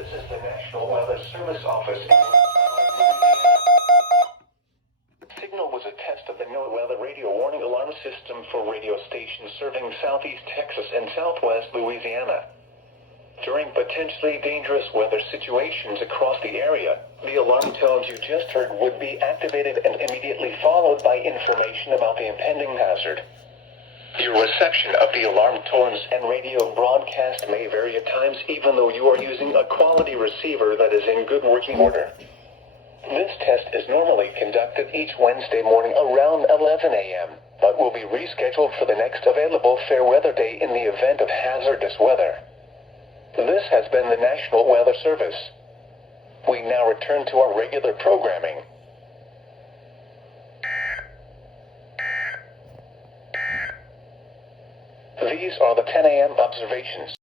This is the National Weather Service Office in Signal was a test of the NOAA radio warning alarm system for radio stations serving southeast Texas and southwest Louisiana. During potentially dangerous weather situations across the area, the alarm tones you just heard would be activated and immediately followed by information about the impending hazard. Your reception of the alarm tones and radio broadcast may vary at times, even though you are using a quality receiver that is in good working order. This test is normally conducted each Wednesday morning around 11 a.m., but will be rescheduled for the next available fair weather day in the event of hazardous weather. This has been the National Weather Service. We now return to our regular programming. These are the 10 a.m. observations.